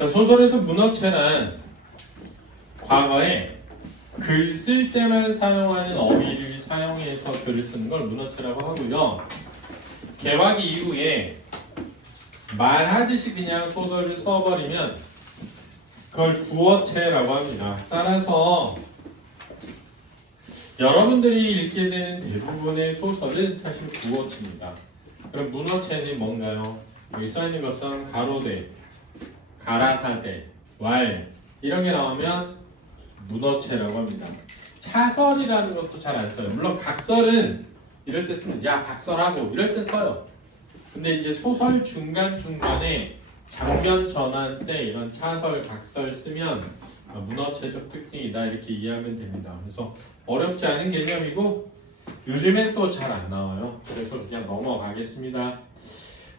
자, 소설에서 문어체란 과거에 글 쓸 때만 사용하는 어휘를 사용해서 글을 쓰는 걸 문어체라고 하고요. 개화기 이후에 말하듯이 그냥 소설을 써버리면 그걸 구어체라고 합니다. 따라서 여러분들이 읽게 되는 대부분의 소설은 사실 구어체입니다. 그럼 문어체는 뭔가요? 여기 써있는 것처럼 가로대, 가라사대, 왈 이런 게 나오면 문어체라고 합니다. 차설이라는 것도 잘 안 써요. 물론 각설은 이럴 때 쓰면 야 각설하고 이럴 때 써요. 근데 이제 소설 중간중간에 장면 전환 때 이런 차설, 각설 쓰면 문어체적 특징이다 이렇게 이해하면 됩니다. 그래서 어렵지 않은 개념이고 요즘엔 또 잘 안 나와요. 그래서 그냥 넘어가겠습니다.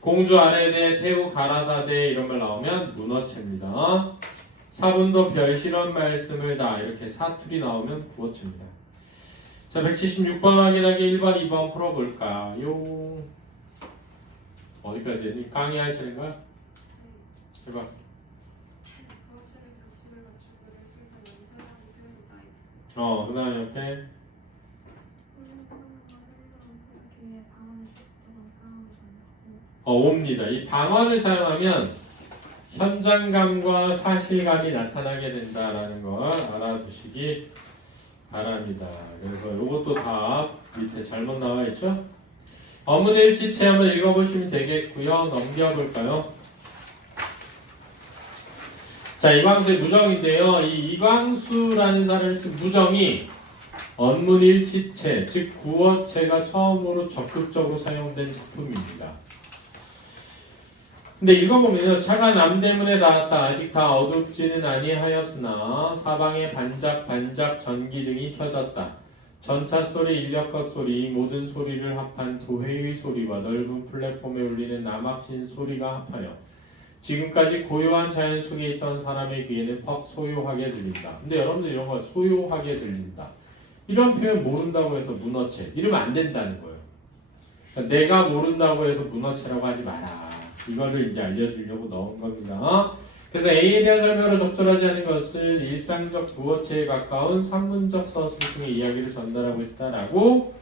공주 아래대, 태우 가라사대 이런 걸 나오면 문어체입니다. 사분도 별실험 말씀을 다 이렇게 사투리 나오면 구어체입니다. 자, 176번 확인하기 1번, 2번 풀어볼까요? 어디까지 했니? 강의할 차례인가? 해봐. 그 다음 옆에 옵니다. 이 방언을 사용하면 현장감과 사실감이 나타나게 된다라는 걸 알아두시기 바랍니다. 그래서 이것도 다 밑에 잘못 나와 있죠? 어문일치체 한번 읽어보시면 되겠고요. 넘겨볼까요? 자, 이광수의 무정인데요. 이 이광수라는 사람을 쓴 무정이 언문일치체, 즉 구어체가 처음으로 적극적으로 사용된 작품입니다. 근데 읽어보면요. 차가 남대문에 닿았다. 아직 다 어둡지는 아니하였으나 사방에 반짝반짝 전기등이 켜졌다. 전차 소리, 인력거 소리, 모든 소리를 합한 도회의 소리와 넓은 플랫폼에 울리는 남학신 소리가 합하여 지금까지 고요한 자연 속에 있던 사람의 귀에는 퍽 소요하게 들린다. 근데 여러분들 이런 거 소요하게 들린다. 이런 표현 모른다고 해서 문어체. 이러면 안 된다는 거예요. 그러니까 내가 모른다고 해서 문어체라고 하지 마라. 이거를 이제 알려주려고 넣은 겁니다. 그래서 A에 대한 설명으로 적절하지 않은 것은 일상적 구어체에 가까운 산문적 서술풍의 이야기를 전달하고 있다라고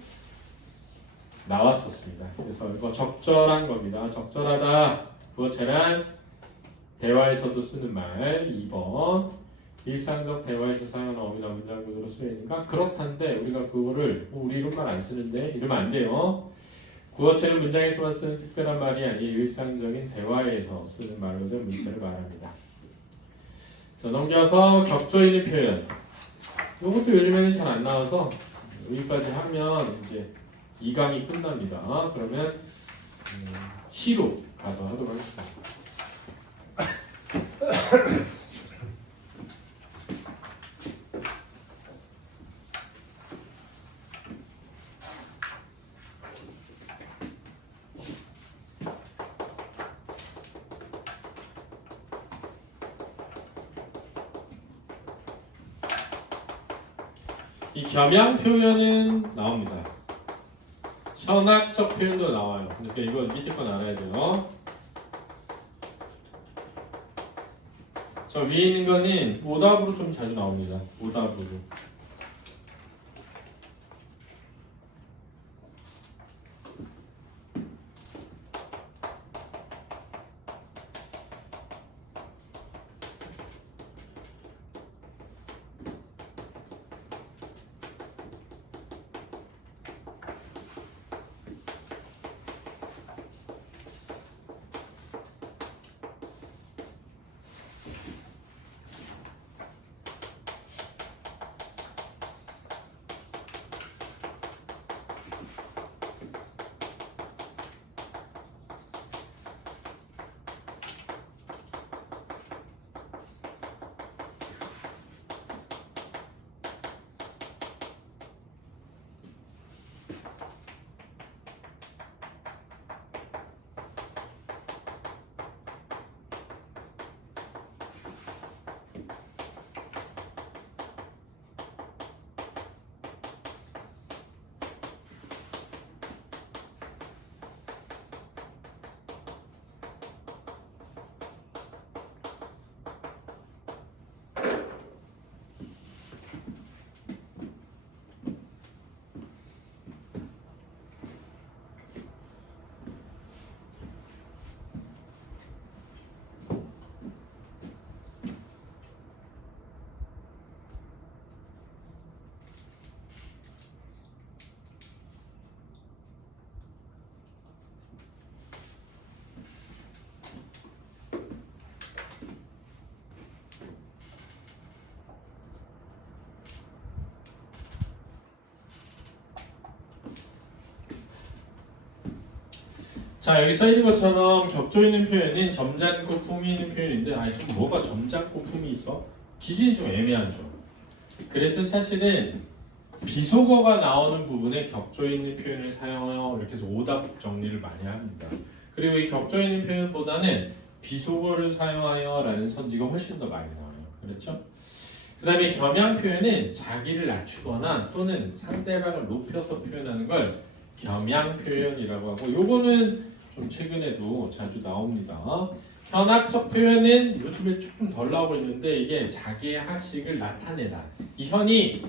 나왔었습니다. 그래서 이거 적절한 겁니다. 적절하다. 구어체란 대화에서도 쓰는 말. 2번 일상적 대화에서 사용하는 어휘나 문장 구조로 쓰여있는가? 그렇단데 우리가 그거를 우리 이런 말 안 쓰는데 이러면 안 돼요. 구어체는 문장에서만 쓰는 특별한 말이 아닌 일상적인 대화에서 쓰는 말로 된 문체를 말합니다. 자, 넘겨서 격조 있는 표현. 이것도 요즘에는 잘 안 나와서 여기까지 하면 이제 2강이 끝납니다. 그러면 시로 가서 하도록 하겠습니다. 이 겸양 표현은 나옵니다. 현학적 표현도 나와요. 그러니까 이거 밑에 건 알아야 돼요. 저 위에 있는 거는 오답으로 좀 자주 나옵니다. 오답으로. 자, 여기 써있는 것처럼 격조 있는 표현은 점잖고 품이 있는 표현인데, 아니 좀 뭐가 점잖고 품이 있어? 기준이 좀 애매하죠. 그래서 사실은 비속어가 나오는 부분에 격조 있는 표현을 사용해요. 이렇게 해서 오답 정리를 많이 합니다. 그리고 이 격조 있는 표현보다는 비속어를 사용하여 라는 선지가 훨씬 더 많이 나와요. 그렇죠? 그 다음에 겸양 표현은 자기를 낮추거나 또는 상대방을 높여서 표현하는 걸 겸양 표현이라고 하고, 요거는 좀 최근에도 자주 나옵니다. 현학적 표현은 요즘에 조금 덜 나오고 있는데, 이게 자기의 학식을 나타내다. 이 현이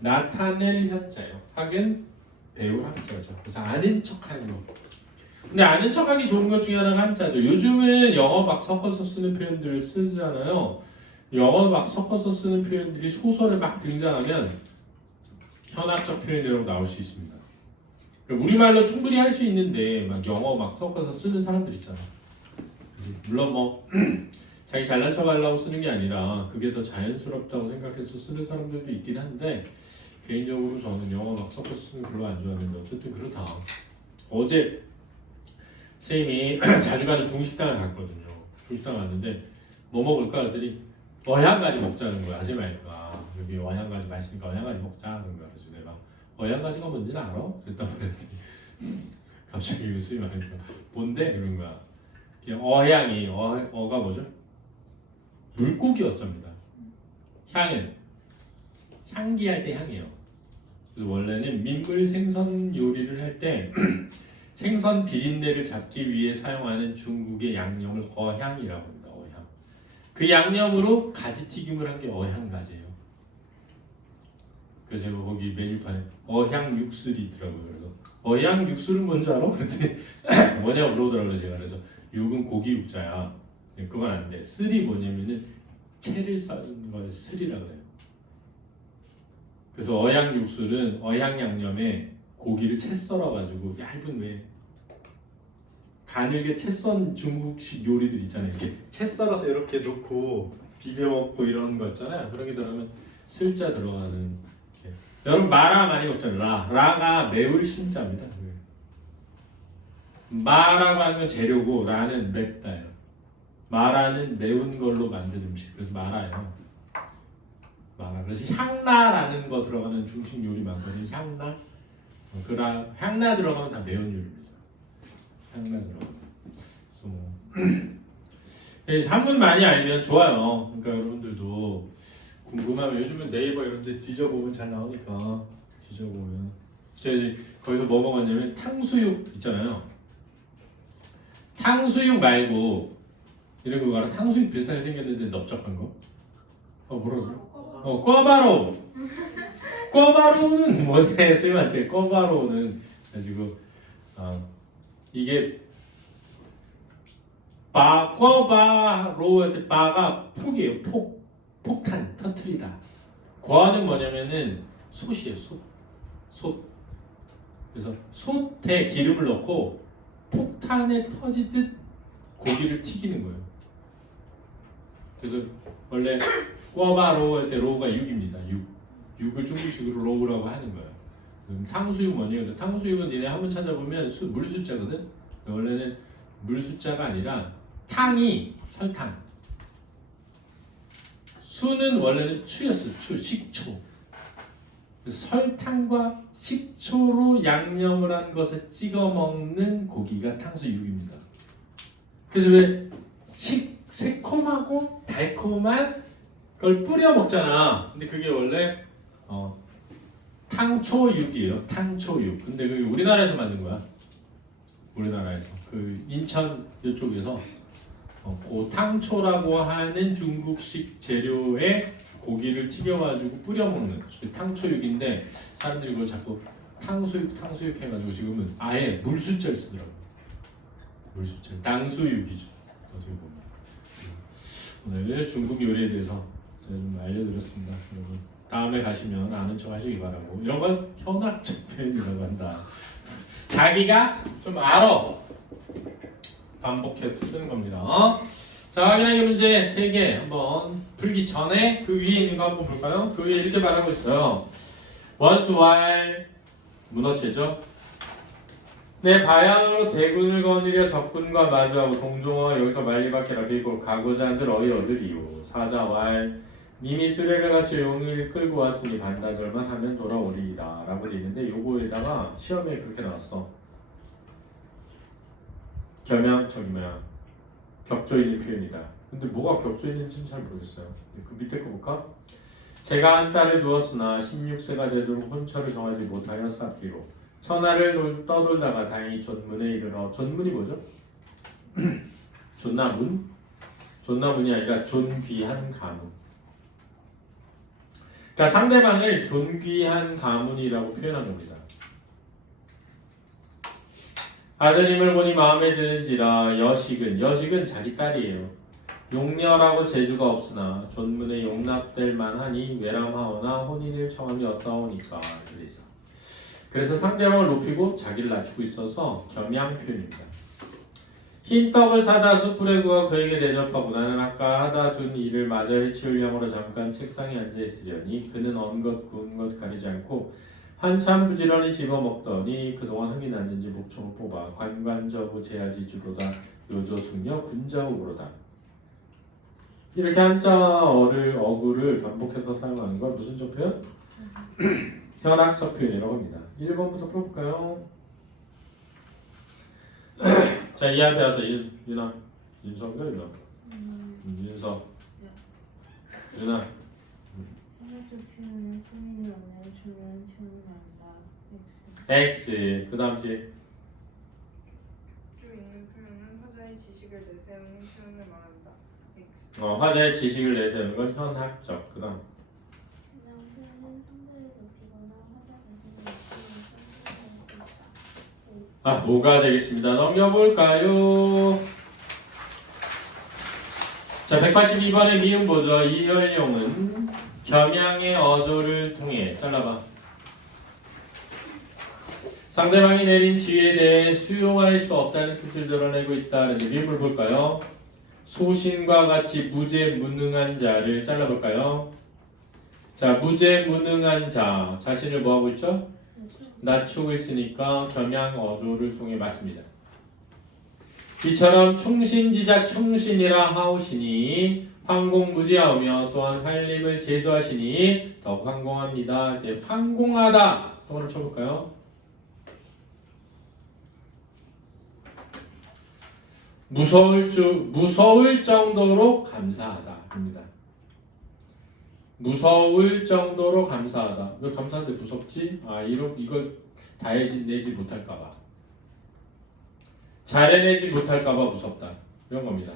나타낼 현자예요. 학은 배울 학자죠. 그래서 아는 척하는 거. 근데 아는 척하기 좋은 것 중에 하나가 한자죠. 요즘은 영어 막 섞어서 쓰는 표현들을 쓰잖아요. 영어 막 섞어서 쓰는 표현들이 소설에 막 등장하면 현학적 표현이라고 나올 수 있습니다. 그러니까 우리말로 충분히 할 수 있는데 막 영어 막 섞어서 쓰는 사람들 있잖아. 그치? 물론 뭐 자기 잘난 척 하려고 쓰는 게 아니라 그게 더 자연스럽다고 생각해서 쓰는 사람들도 있긴 한데, 개인적으로 저는 영어 막 섞어서 쓰는 거 별로 안 좋아하는데 어쨌든 그렇다. 어제 선생님이 자주 가는 중식당을 갔거든요. 중식당 갔는데 뭐 먹을까 했더니 어향가지 먹자는 거야. 하지 말까. 여기 어향가지 맛있으니까 어향가지 먹자 하는 거야. 그래서 내가 어향가지가 뭔지는 알아? 그랬단 말이야. 갑자기 교수님이 하니까 뭔데? 그런 거야. 그냥 어향이 어가 뭐죠? 물고기 어쩌입니다. 향은 향기할 때 향이에요. 그래서 원래는 민물 생선 요리를 할 때 생선 비린내를 잡기 위해 사용하는 중국의 양념을 어향이라고 합니다. 어향. 그 양념으로 가지튀김을 한 게 어향가지예요. 그래서 제가 거기 메뉴판에 어향 육술이 있더라고요. 그래서 어향 육술은 뭔지 알아? 그랬더니 뭐냐고 물어보더라고요. 제가 그래서 육은 고기 육자야. 그건 안 돼. 쓸이 뭐냐면은 채를 썰는 걸 쓸이라고 해요. 그래서 어향 육술은 어향 양념에 고기를 채 썰어가지고 얇은 왜 가늘게 채 썬 중국식 요리들 있잖아요. 이렇게 채 썰어서 이렇게 넣고 비벼 먹고 이런 거 있잖아요. 그런 게 들어가면 쓸자 들어가는. 여러분 마라 많이 먹잖아요. 라가 매울 신자입니다. 마라고 하면 재료고 라는 맵다예요. 마라는 매운 걸로 만든 음식. 그래서 마라예요. 마라. 그래서 향나라는 거 들어가는 중식 요리 많거든요. 향나. 향나 들어가면 다 매운 요리입니다. 향나 들어가면. 그래서 뭐 한문 많이 알면 좋아요. 그러니까 여러분들도 궁금하면 요즘은 네이버 이런 데 뒤져보면 잘 나오니까 뒤져보면. 제가 이제 거기서 뭐 먹었냐면 탕수육 있잖아요. 탕수육 말고 이런 거 알아? 탕수육 비슷하게 생겼는데 넓적한 거? 뭐라고 그래? 꿔바로우. 꿔바로우는 뭐냐 쌤한테. 꿔바로우는 가지고 이게 꿔바로우한테 바가 폭이에요. 폭탄 터트리다. 과는 뭐냐면은 솥이에요. 솥. 그래서 솥에 기름을 넣고 폭탄에 터지듯 고기를 튀기는 거예요. 그래서 원래 꿔바로우 할 때 로우가 6입니다. 6을 중국식으로 로우라고 하는 거예요. 탕수육 뭐냐? 탕수육은 니네 한번 찾아보면 물 숫자거든. 원래는 물 숫자가 아니라 탕이 설탕. 수는 원래는 추였어. 식초. 설탕과 식초로 양념을 한 것에 찍어 먹는 고기가 탕수육입니다. 그래서 왜 새콤하고 달콤한 걸 뿌려 먹잖아. 근데 그게 원래 탕초육이에요. 탕초육. 근데 그게 우리나라에서 만든 거야. 우리나라에서 그 인천 이쪽에서 고탕초라고 하는 중국식 재료에 고기를 튀겨가지고 뿌려 먹는 그 탕초육인데, 사람들이 그걸 자꾸 탕수육 해가지고 지금은 아예 물숫자를 쓰더라고. 물숫자. 탕수육이죠. 어떻게 보면. 오늘 중국 요리에 대해서 제가 좀 알려드렸습니다. 여러분 다음에 가시면 아는 척 하시기 바라고. 이런 건 현학적 표현이라고 한다. 자기가 좀 알아. 반복해서 쓰는 겁니다. 자, 확인하기 문제 3개 한번 풀기 전에 그 위에 있는 거 한번 볼까요? 그 위에 이렇게 말하고 있어요. 원수왈 문어체죠. 내 바양으로 대군을 거느려 적군과 마주하고 동종어 여기서 말리바퀴라 비고 가고자 한들 어이 얻으리요. 사자왈 님이 수레를 갖춰 용을 끌고 왔으니 반나절만 하면 돌아오리이다 라고 돼 있는데 요거에다가 시험에 그렇게 나왔어. 격조 있는 표현이다. 근데 뭐가 격조 있는지는 잘 모르겠어요. 그 밑에 거 볼까? 제가 한 딸을 두었으나 16세가 되도록 혼처를 정하지 못하여 쌓기로 천하를 떠돌다가 다행히 존문에 이르러 존문이 뭐죠? 존나문? 존나문이 아니라 존귀한 가문. 자, 상대방을 존귀한 가문이라고 표현한 겁니다. 아드님을 보니 마음에 드는지라 여식은 자기 딸이에요. 용녀라고 재주가 없으나 존문에 용납될 만하니 외람하거나 혼인을 청함이 어떠하오니까 이렇게 있어. 그래서 상대방을 높이고 자기를 낮추고 있어서 겸양 표현입니다. 흰 떡을 사다 숯불에 구워 그에게 대접하고 나는 아까 하다 둔 일을 마저 해치울 영으로 잠깐 책상에 앉아 있으려니 그는 언 것 구운 것 가리지 않고 한참 부지런히 집어먹더니 그동안 흥이 났는지 목총을 뽑아 관관저구 제야지주로다 요조숙녀 군자옥으로다. 이렇게 한자어를 어구를 반복해서 사용하는 걸 무슨 적 표현? 현학적 표현이라고 합니다. 1번부터 풀어볼까요? 자, 이 앞에 와서 윤아 윤서인가 윤아? 윤서 윤아 현학적 표현은 소민이 없는 주는 표현한다. X 그 다음 뒤에 주 있는 표현은 화자의 지식을 내세우는 표현을 말한다. X. 화자의 지식을 내세우는 건 현학적. 그 다음 명표는 상대를 높이거나 화자 자신을 높이는 상대할 수 있다. 뭐가 되겠습니다. 넘겨볼까요? 자, 182번의 미음 보죠. 이혈용은 겸양의 어조를 통해 잘라봐. 상대방이 내린 지위에 대해 수용할 수 없다는 뜻을 드러내고 있다는데 미음을 볼까요? 소신과 같이 무죄무능한 자를 잘라볼까요? 자, 무죄무능한 자 자신을 뭐하고 있죠? 낮추고 있으니까 겸양 어조를 통해 맞습니다. 이처럼 충신지자 충신이라 하오시니 황공무지하오며 또한 활림을 제수하시니 더욱 황공합니다. 황공하다 동어를 쳐볼까요? 무서울 정도로 감사하다입니다. 무서울 정도로 감사하다. 왜 감사한데 무섭지? 이걸 다 해내지 못할까봐, 잘해내지 못할까봐 무섭다. 이런 겁니다.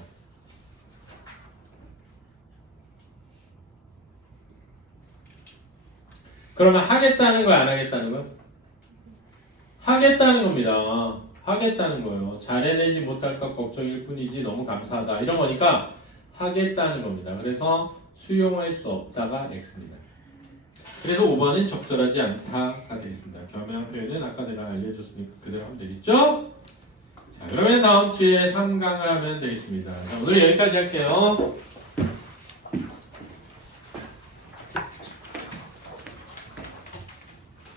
그러면 하겠다는 거야, 안 하겠다는 거야? 하겠다는 겁니다. 하겠다는 거예요. 잘해내지 못할까 걱정일 뿐이지 너무 감사하다. 이런 거니까 하겠다는 겁니다. 그래서 수용할 수 없다가 X입니다. 그래서 5번은 적절하지 않다가 되겠습니다. 겸양 표현은 아까 제가 알려줬으니까 그대로 하면 되겠죠? 자, 그러면 다음 주에 3강을 하면 되겠습니다. 자, 오늘 여기까지 할게요.